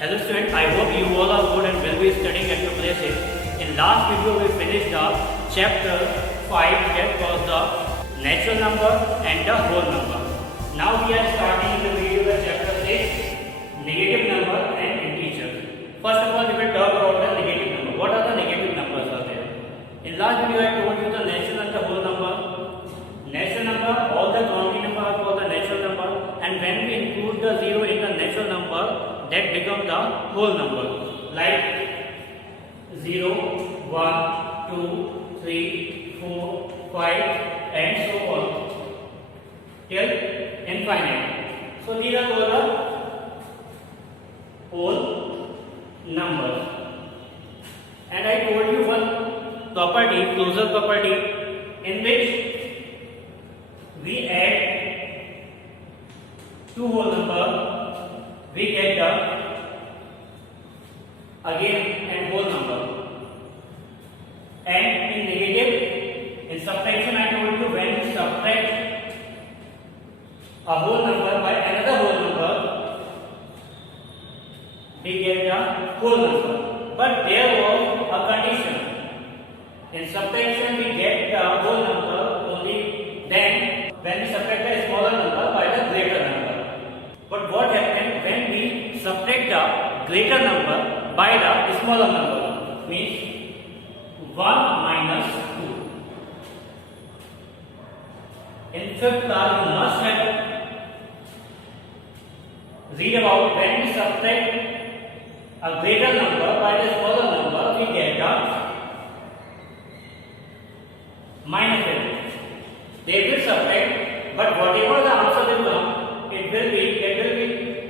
Hello students, I hope you all are good and will be studying at your places. In last video we finished the chapter 5 that was the natural number and the whole number. Now we are starting the video with chapter 6, negative number and integers. First of all we will talk about the negative number. What are the negative numbers are there? In last video I told you the natural and the whole number. Natural number, all the counting number are called the natural number, and when we include the zero in the natural number, that becomes the whole number. Like 0, 1, 2, 3, 4, 5 and so on till infinite. So these are called the whole numbers. And I told you one property, closure property, in which we add two whole number, we get the again and whole number. And in negative, in subtraction I told you when we subtract a whole number by another whole number, we get the whole number. But there was a condition. In subtraction we get the whole number only then when we subtract a smaller number by the greater number. But what happens when we subtract the greater number by the smaller number? Means 1 minus 2. In fifth class you must have read about when we subtract a greater number by the smaller number, we get the minus 8. They will subtract, but whatever the answer will come, it will be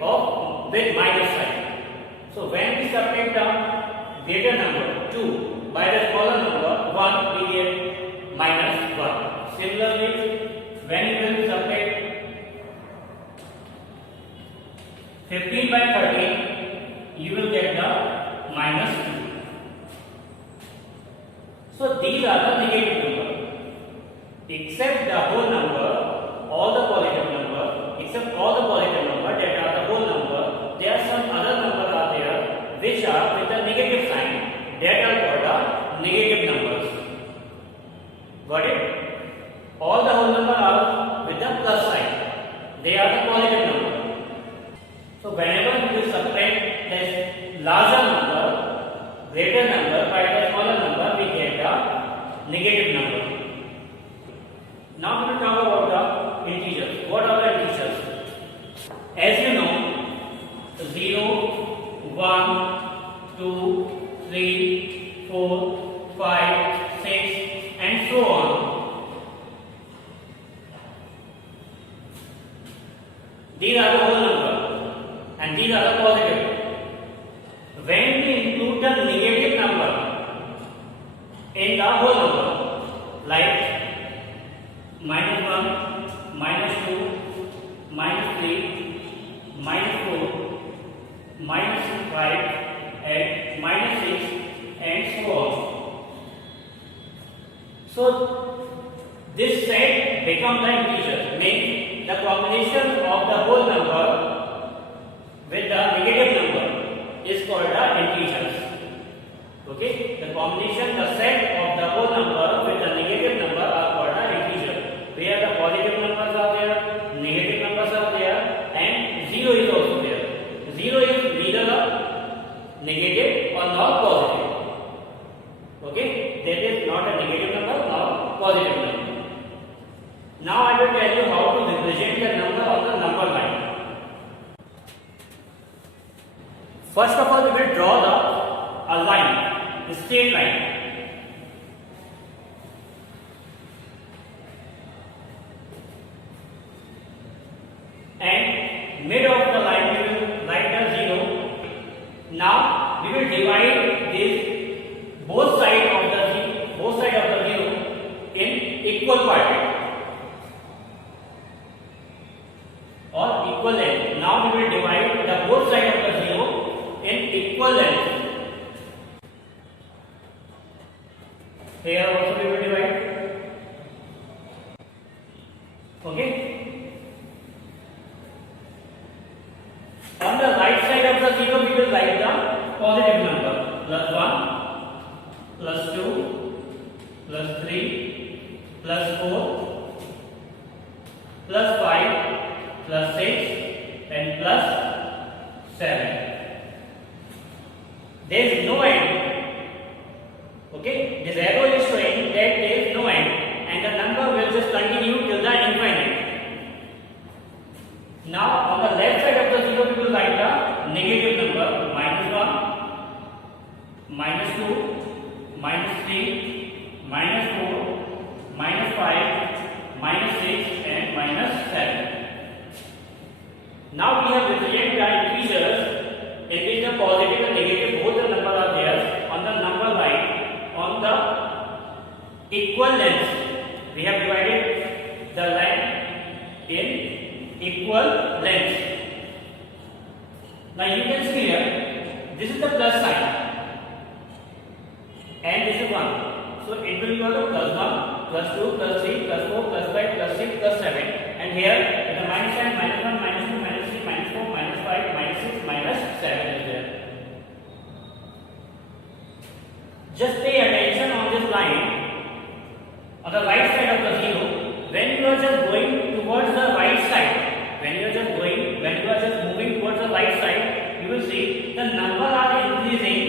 of with minus sign. So when we subtract the greater number 2 by the smaller number 1, we get minus 1. Similarly, when you will subtract 15 by 13, you will get the minus 2. So these are the negative numbers. Except the whole number, all the positive number, except all the positive number that are the whole number, there are some other numbers are there which are with the negative sign, that are called the negative numbers. Got it? All the whole number are with the plus sign, they are the positive number. So whenever you subtract this larger number, greater number by the smaller number, we get the negative number. Now we will talk about the integers. What are the integers? As you know, 0, 1, 2, 3, 4, 5, 6 and so on. These are the whole number and these are the positive. When we include the negative number in the whole number, like minus 1, minus 2, minus 3, minus 4, minus 5 and minus 6 and so on. So this set becomes the integer, means the combination of the whole number with the negative number is called the integers. Okay, the combination, the set of the whole number with the negative number are called the integer. Where the positive numbers are there, negative numbers are there, and 0 is also there. 0 is neither a negative or not positive. Okay, that is not a negative number nor positive number. Now I will tell you how to represent the number on the number line. First of all, we will draw a line, a straight line. And mid of the line we will write the 0. Now we will divide this both sides of the 0 in equal part or equal length. Now we will divide the both sides of the 0 in equal length. Here also we will divide. Okay. On the right side of the 0 we will write 3 plus 4 plus 5 plus 6 and plus 7. There is no end. Okay, this arrow is showing that there is no end and the number will just continue till the infinite. Now on the left side of the zero we will write the negative number -1, -2, -3, -4, -5, -6 and -7. Now we have represented the integers in which the positive and negative both the number are there on the number line on the equal length. We have divided the line in equal length. Now you can see here, this is the plus sign and this is 1. So it will be equal to +1, +2, +3, +4, +5, +6, +7. And here the minus sign, -1, -2, -3, -4, -5, -6, -7 is there. Just pay attention on this line on the right side of the zero. When you are just going towards the right side, when you are just moving towards the right side, you will see the number are increasing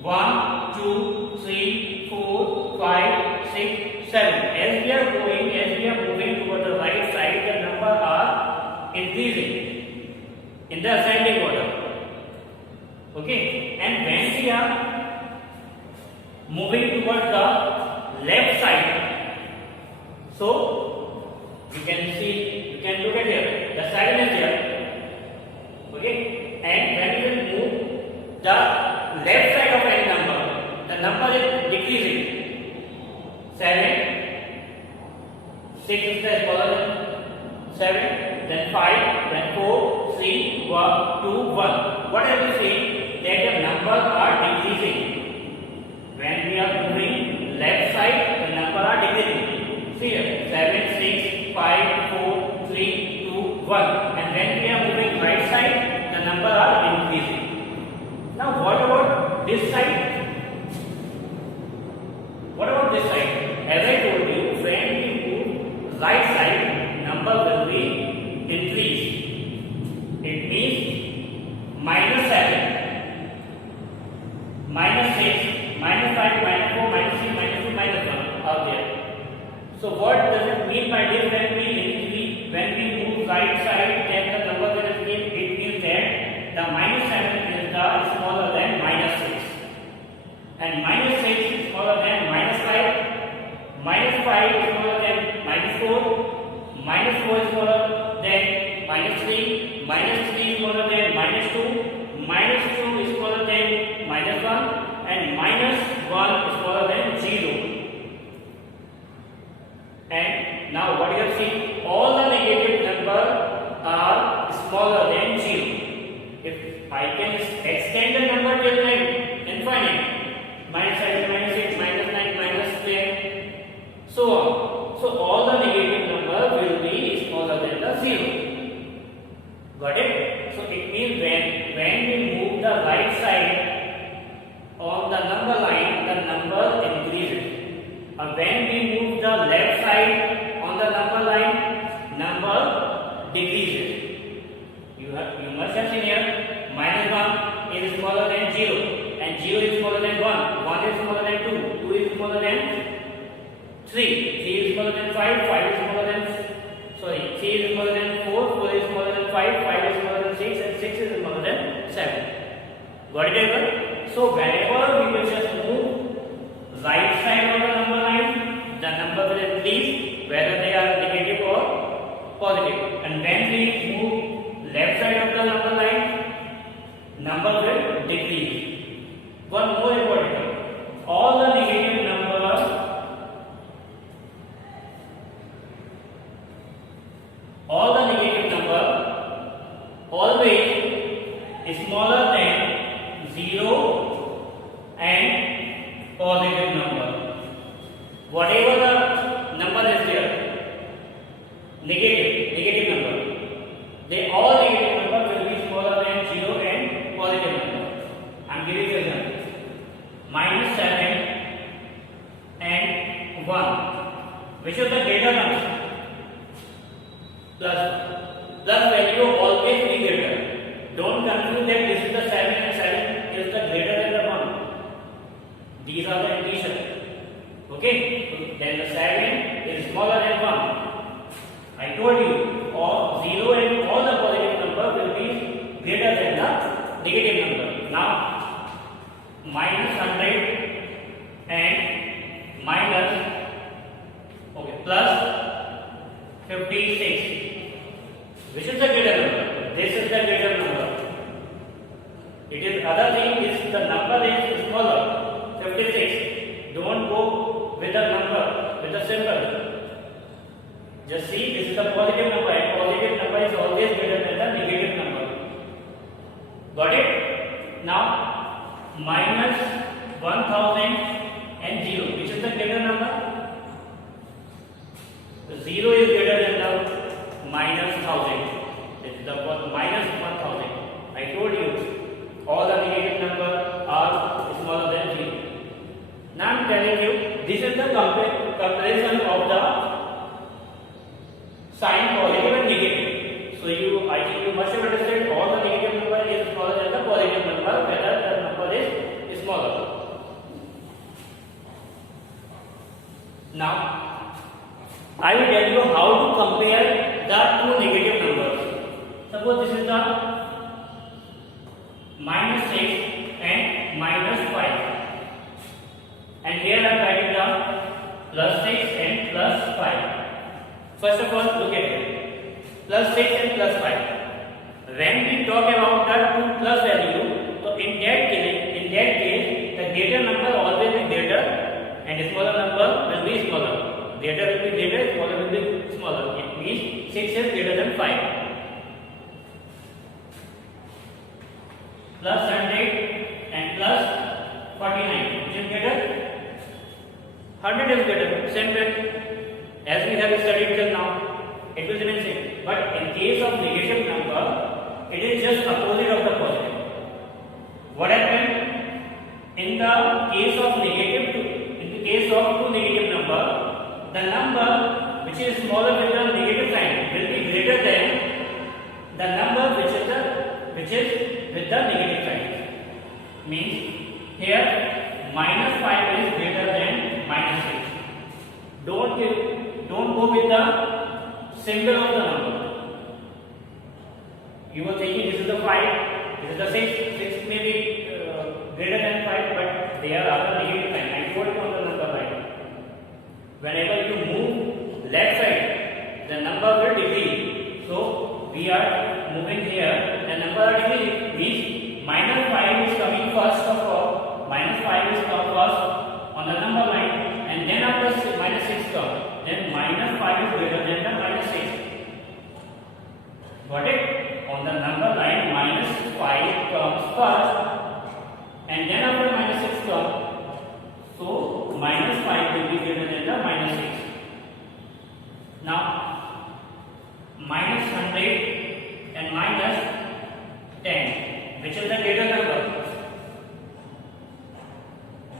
1, 2, 3, 4, 5, 6, 7. As we are moving towards the right side, the number are increasing in the ascending order. Okay, and when we are moving towards the left side, so you can see, you can look at here, the 7 is there. Okay, and when you will move the left side of any number, the number is decreasing. 7, 6 is smaller than 7, then 5, then 4, 3, 1, 2, 1. What I will say that the numbers are decreasing. When we are moving left side, the number are decreasing. See here, 7, 6, 5, 4, 3, 2, 1. And when we are moving right side, the number are increasing. Now what about this side? What about this side? As I told you, when we move right side, number will be increased. It means -7, -6, -5, -4, -3, -2, -1 are there. So what does it mean by this? When we move right side, then the number will increase. It means that the -7 is smaller than -6, and -6 is smaller than -5, -5 is smaller than -4, -4 is smaller than -3, -3 is smaller than -2, -2 is smaller than -1, and -1 is smaller than 0. And now what you have seen, all the negative numbers are smaller than 0. If I can extend the number till infinite, -7, -6, -9, -10, so on. So all the negative numbers will be smaller than the 0. Got it? So it means when we move the right side on the number line, the number increases. And when we move the left side on the number line, number decreases. You must have seen here, -1 is smaller than 0, and 0 is smaller than 1, 1 is smaller than 2, 2 is smaller than 3, 3 is smaller than 5, 3 is smaller than 4, 4 is smaller than 5, 5 is smaller than 6, and 6 is smaller than 7. Got it, everyone? So whenever we will just move right side of the number line, the number will increase whether they are negative or positive. And when we move left side of the number line, number will decrease. One more important thing, all the negative numbers always is smaller than 0 and positive number. Whatever the number is there, negative number, all negative number will be smaller than 0 and positive number. I am giving you an example. -7 1. Which is the greater number? Plus 1. Plus value always be greater. Don't confuse that this is the 7 and 7 is the greater than the 1. These are the integers. Okay? Then the 7 is smaller than 1. I told you all 0 and all the positive number will be greater than the negative number. Now minus 100 and minus plus 56. Which is the greater number? This is the greater number. It is other thing is the number is smaller. 56. Don't go with the number, with the symbol. Just see, this is the positive number, and positive number is always greater than the negative number. Got it? Now, minus 1000 and 0. Which is the greater number? 0 is greater than the minus 1000. This is the minus 1000. I told you, all the negative numbers are smaller than 0. Now I am telling you, this is the comparison of the sign positive and negative. So I think you must have understood all the negative number is smaller than the positive number, whether the number is smaller. Now I will tell you how to compare the two negative numbers. Suppose this is the minus 6 and minus 5. And here I am writing down plus 6 and plus 5. First of all, look at it. Plus 6 and plus 5. When we talk about the two plus value, so in that case, the greater number always be greater and smaller number will be smaller. Greater will be greater, smaller will be smaller. It means 6 is greater than 5. Plus 100 and plus 49. Which is greater? 100 is greater. Same way. As we have studied till now, it will remain same. But in case of negative number, it is just opposite of the positive. What happened? In the case of two negative number, the number which is smaller with the negative sign will be greater than the number which is with the negative sign. Means here minus 5 is greater than minus 6. Don't go with the symbol of the number. You were thinking this is the 5, this is the 6. 6 may be greater than 5, but they are other negative sign. I told you on the number line. Whenever you move left side, the number will decrease. So we are moving here, the number are decreasing. Means minus 5 is coming first of all. Minus 5 is come first on the number line, and then after minus 6 comes. Then minus 5 is greater than the minus 6. Got it? On the number line, minus 5 comes first, and then after minus 6 comes. So minus 5 will be greater than the minus 6. Now minus 100 and minus 10. Which is the greater number?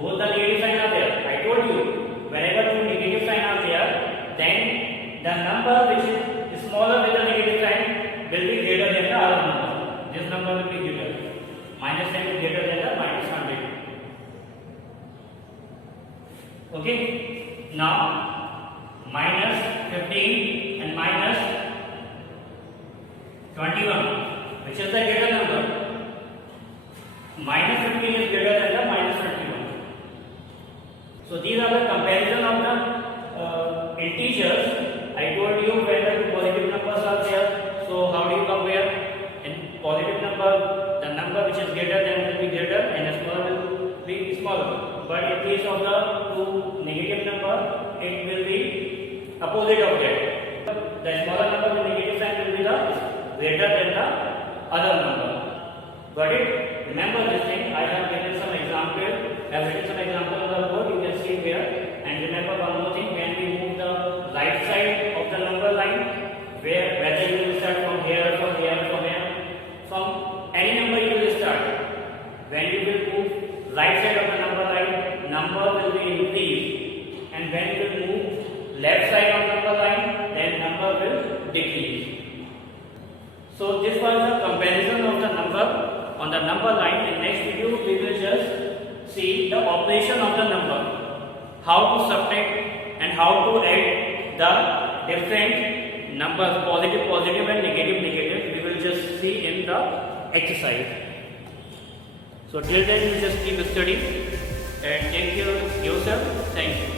Both the negative sign are there. I told you, whenever two negative sign are there, then the number which is smaller with the negative sign will be greater than the other number. This number will be greater. Minus 10 is greater than the minus 100. Okay? Now, minus 15 and minus 21. Which is the greater number? Minus 15 is greater than the minus 21. So these are the comparison of the integers. I told you when the positive numbers are there. So how do you compare? In positive number, the number which is greater than will be greater and the smaller will be smaller. But in case of the two negative number, it will be opposite of that. The smaller number with negative sign will be the greater than the other number. Got it? Remember this thing. I have given some example. I have written some example on the board. You can see here. And remember one more thing. When we move the right side of the number line, whether you will start from here or from here or from here, from any number you will start. When you will move right side of the number line, number will be increased, and when you will move left side of number line, then number will decrease. So this was the comparison of the number on the number line. In next video we will just see the operation of the number, how to subtract and how to add the different numbers, positive and negative. We will just see in the exercise. So till then you just keep studying and take care of yourself. Thank you.